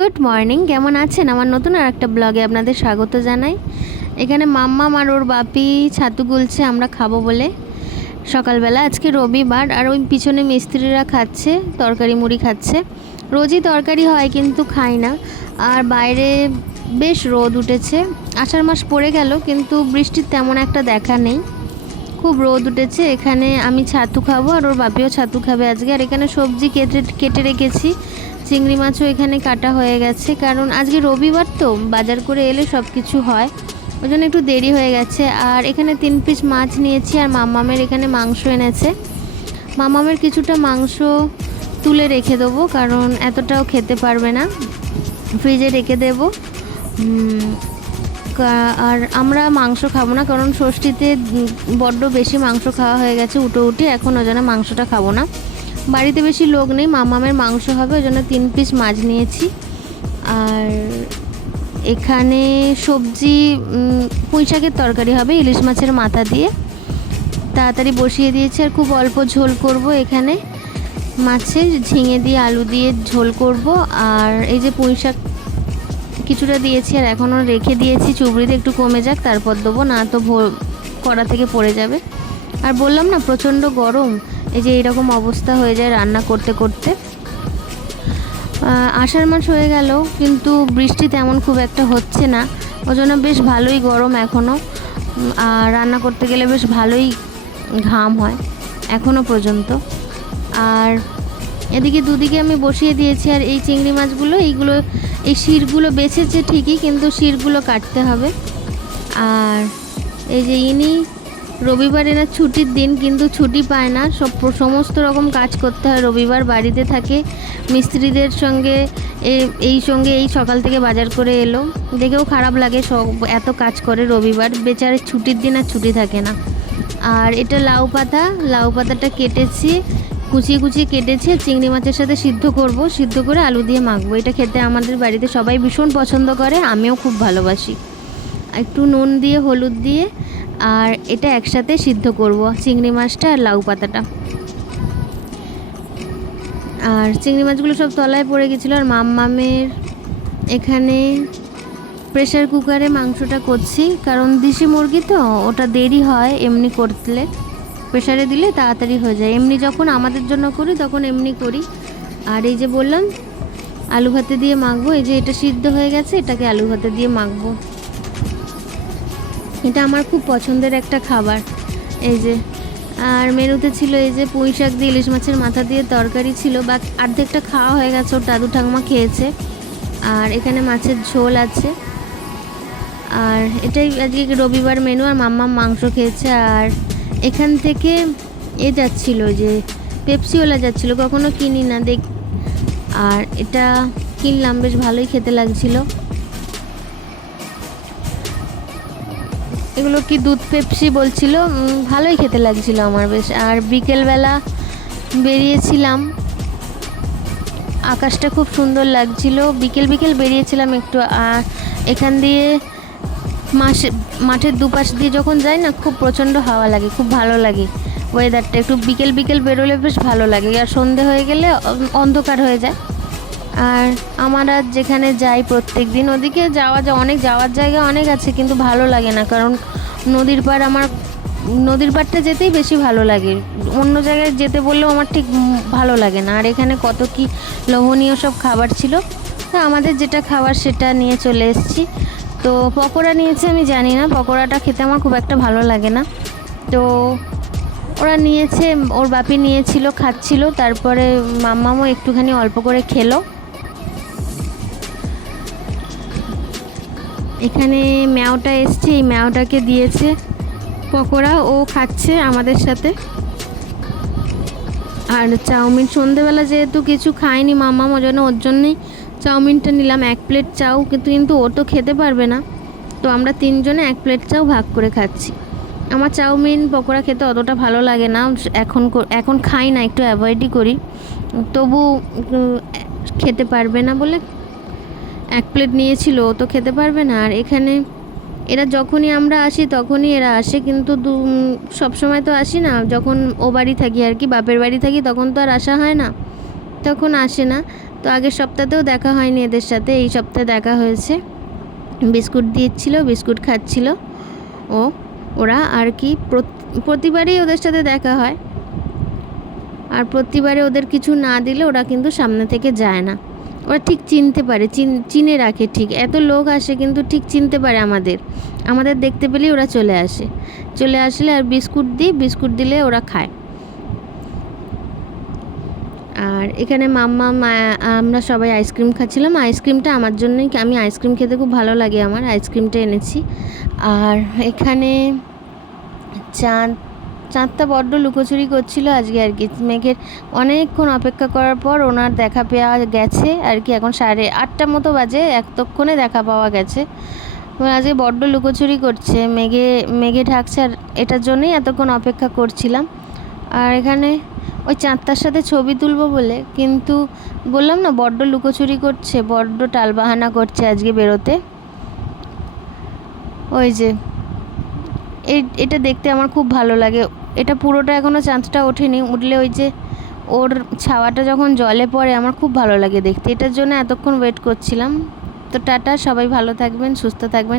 Good morning, কেমন আছেন? আমার নতুন আর একটা ব্লগে আপনাদের স্বাগত জানাই। এখানে মাম্মাম আর ওর বাপি ছাতু গুলছে আমরা খাবো বলে সকালবেলা। আজকে রবিবার আর ওই পিছনে মিস্ত্রিরা খাচ্ছে, তরকারি মুড়ি খাচ্ছে। রোজই তরকারি হয় কিন্তু খাই না। আর বাইরে বেশ রোদ উঠেছে, আষাঢ় মাস পড়ে গেল কিন্তু বৃষ্টির তেমন একটা দেখা নেই, খুব রোদ উঠেছে। এখানে আমি ছাতু খাবো আর ওর বাপিও ছাতু খাবে আজকে। আর এখানে সবজি কেটে কেটে রেখেছি, চিংড়ি মাছও এখানে কাটা হয়ে গেছে, কারণ আজকে রবিবার তো বাজার করে এলে সব কিছু হয়, ওই জন্য একটু দেরি হয়ে গেছে। আর এখানে 3 পিস মাছ নিয়েছি আর মাম্মামের এখানে মাংস এনেছে। মাম্মামের কিছুটা মাংস তুলে রেখে দেবো, কারণ এতটাও খেতে পারবে না, ফ্রিজে রেখে দেবো। আর আমরা মাংস খাবো না, কারণ ষষ্ঠীতে বড্ড বেশি মাংস খাওয়া হয়ে গেছে উঠে এখন ওই জন্য মাংসটা খাবো না। বাড়িতে বেশি লোক নেই, মামামের মাংস হবে, ওই জন্য 3 পিস মাছ নিয়েছি। আর এখানে সবজি পুঁইশাকের তরকারি হবে ইলিশ মাছের মাথা দিয়ে, তাড়াতাড়ি বসিয়ে দিয়েছি। আর খুব অল্প ঝোল করব, এখানে মাছের ঝিঙে দিয়ে আলু দিয়ে ঝোল করব। আর এই যে পুঁইশাক কিছুটা দিয়েছি আর এখনও রেখে দিয়েছি, চুবড়িতে একটু কমে যাক তারপর দেবো, না তো কড়া থেকে পড়ে যাবে। আর বললাম না প্রচণ্ড গরম, এই যে এইরকম অবস্থা হয়ে যায় রান্না করতে করতে। আষাঢ় মাস হয়ে গেল কিন্তু বৃষ্টি তেমন খুব একটা হচ্ছে না, ওই জন্য বেশ ভালোই গরম এখনও। আর রান্না করতে গেলে বেশ ভালোই ঘাম হয় এখনও পর্যন্ত। আর এদিকে দুদিকে আমি বসিয়ে দিয়েছি। আর এই চিংড়ি মাছগুলো এই শিরগুলো বেছেছে ঠিকই, কিন্তু শিরগুলো কাটতে হবে। আর এই যে ইনি রবিবার এনার ছুটির দিন, কিন্তু ছুটি পায় না, সমস্ত রকম কাজ করতে হয় রবিবার, বাড়িতে থাকে মিস্ত্রিদের সঙ্গে। এই সকাল থেকে বাজার করে এলো, দেখেও খারাপ লাগে, সব এত কাজ করে রবিবার, বেচারে ছুটির দিন আর ছুটি থাকে না। আর এটা লাউ পাতাটা কেটেছি, কুচিয়ে কেটেছি, চিংড়ি মাছের সাথে সিদ্ধ করে আলু দিয়ে মাখবো। এটা খেতে আমাদের বাড়িতে সবাই ভীষণ পছন্দ করে, আমিও খুব ভালোবাসি। একটু নুন দিয়ে হলুদ দিয়ে আর এটা একসাথে সিদ্ধ করব, চিংড়ি মাছটা আর লাউ পাতাটা। আর চিংড়ি মাছগুলো সব তলায় পড়ে গেছিলো। আর মামের এখানে প্রেশার কুকারে মাংসটা করছি, কারণ দেশি মুরগি তো ওটা দেরি হয় এমনি করলে, প্রেশারে দিলে তাড়াতাড়ি হয়ে যায়। এমনি যখন আমাদের জন্য করি তখন এমনি করি। আর এই যে বললাম আলু ভাতে দিয়ে মাখবো, এই যে এটা সিদ্ধ হয়ে গেছে, এটাকে আলু ভাতে দিয়ে মাখবো। এটা আমার খুব পছন্দের একটা খাবার। এই যে আর মেনুতে ছিল এই যে পুঁই শাক দিয়ে ইলিশ মাছের মাথা দিয়ে তরকারি ছিল, বা অর্ধেকটা খাওয়া হয়ে গেছে, ওর দাদু ঠাকুমা খেয়েছে। আর এখানে মাছের ঝোল আছে। আর এটাই আজকে রবিবার মেনু। আর মাম্মা মাংস খেয়েছে। আর এখান থেকে যাচ্ছিল যে পেপসিওলা যাচ্ছিল, কখনো কিনি না দেখ, আর এটা কিনলাম, বেশ ভালোই খেতে লাগছিল। এগুলো কি দুধ পেপসি বলছিল, ভালোই খেতে লাগছিল আমার বেশ। আর বিকেলবেলা বেরিয়েছিলাম, আকাশটা খুব সুন্দর লাগছিল, বিকেল বেরিয়েছিলাম একটু। আর এখান দিয়ে মাঠের দুপাশ দিয়ে যখন যাই না, খুব প্রচণ্ড হাওয়া লাগে, খুব ভালো লাগে ওয়েদারটা, একটু বিকেল বেরোলে বেশ ভালো লাগে। আর সন্ধে হয়ে গেলে অন্ধকার হয়ে যায়। আর আমরা যেখানে যাই প্রত্যেক দিন, ওদিকে অনেক যাওয়ার জায়গা অনেক আছে, কিন্তু ভালো লাগে না, কারণ নদীর পাড়টা যেতেই বেশি ভালো লাগে, অন্য জায়গায় যেতে বললেও আমার ঠিক ভালো লাগে না। আর এখানে কত কি লোভনীয় সব খাবার ছিল, তা আমাদের যেটা খাবার সেটা নিয়ে চলে এসেছি। তো পকোড়া নিয়েছে, আমি জানি না, পকোড়াটা খেতে আমার খুব একটা ভালো লাগে না, তো ওরা নিয়েছে, ওর বাপি নিয়েছিল, খাচ্ছিল, তারপরে মাম্মামও একটুখানি অল্প করে খেলো। এখানে ম্যাওটা এসছে, এই ম্যাওটাকে দিয়েছে পকোড়া, ও খাচ্ছে আমাদের সাথে। আর চাউমিন সন্ধেবেলা যেহেতু কিছু খায়নি মাম্মাম, ওই জন্য ওর জন্যই চাউমিনটা নিলাম, 1 প্লেট চাউ, কিন্তু ও তো খেতে পারবে না, তো আমরা 3জনে 1 প্লেট চাউ ভাগ করে খাচ্ছি। আমার চাউমিন পকোড়া খেতে অতটা ভালো লাগে না, এখন খাই না, একটু অ্যাভয়েডই করি, তবু খেতে পারবে না বলে 1 প্লেট নিয়েছিল, ও তো খেতে পারবে না। আর এখানে এরা যখনই আমরা আসি তখনই এরা আসে, কিন্তু সব সময় তো আসি না, যখন ও বাড়ি থাকি আর কি, বাপের বাড়ি থাকি, তখন তো আর আসা হয় না, তখন আসে না। তো আগের সপ্তাহতেও দেখা হয়নি এদের সাথে, এই সপ্তাহে দেখা হয়েছে। বিস্কুট দিচ্ছিল, বিস্কুট খাচ্ছিল ওরা আর কি। প্রতিবারই ওদের সাথে দেখা হয়, আর প্রতিবারে ওদের কিছু না দিলে ওরা কিন্তু সামনে থেকে যায় না। ওরা ঠিক চিনতে পারে, চিনে রাখে ঠিক। এত লোক আসে কিন্তু ঠিক চিনতে পারে আমাদের দেখতে পেলেই ওরা চলে আসলে আর বিস্কুট দিলে ওরা খায়। আর এখানে মাম্মা আমরা সবাই আইসক্রিম খাচ্ছিলাম। আইসক্রিমটা আমার জন্যই, আমি আইসক্রিম খেতে খুব ভালো লাগে, আমার আইসক্রিমটা এনেছি। আর এখানে চাঁদটা বড্ড লুকোচুরি করছিল আজকে আর কি। মেঘের অনেকক্ষণ অপেক্ষা করার পর ওনার দেখা পাওয়া গেছে আর কি। এখন 8:30 মতো বাজে, এতক্ষণে দেখা পাওয়া গেছে। আজকে বড্ড লুকোচুরি করছে, মেঘে ঢাকছে, আর এটার জন্যই এতক্ষণ অপেক্ষা করছিলাম। আর এখানে ওই চাঁদটার সাথে ছবি তুলবো বলে, কিন্তু বললাম না বড্ড লুকোচুরি করছে, বড্ড টালবাহানা করছে আজকে বেরোতে। ওই যে এটা দেখতে আমার খুব ভালো লাগে। এটা পুরোটা এখনও চাঁদটা ওঠেনি, উঠলে ওই যে ওর ছাওয়াটা যখন জলে পড়ে আমার খুব ভালো লাগে দেখতে। এটার জন্য এতক্ষণ ওয়েট করছিলাম। তো টাটা, সবাই ভালো থাকবেন, সুস্থ থাকবেন।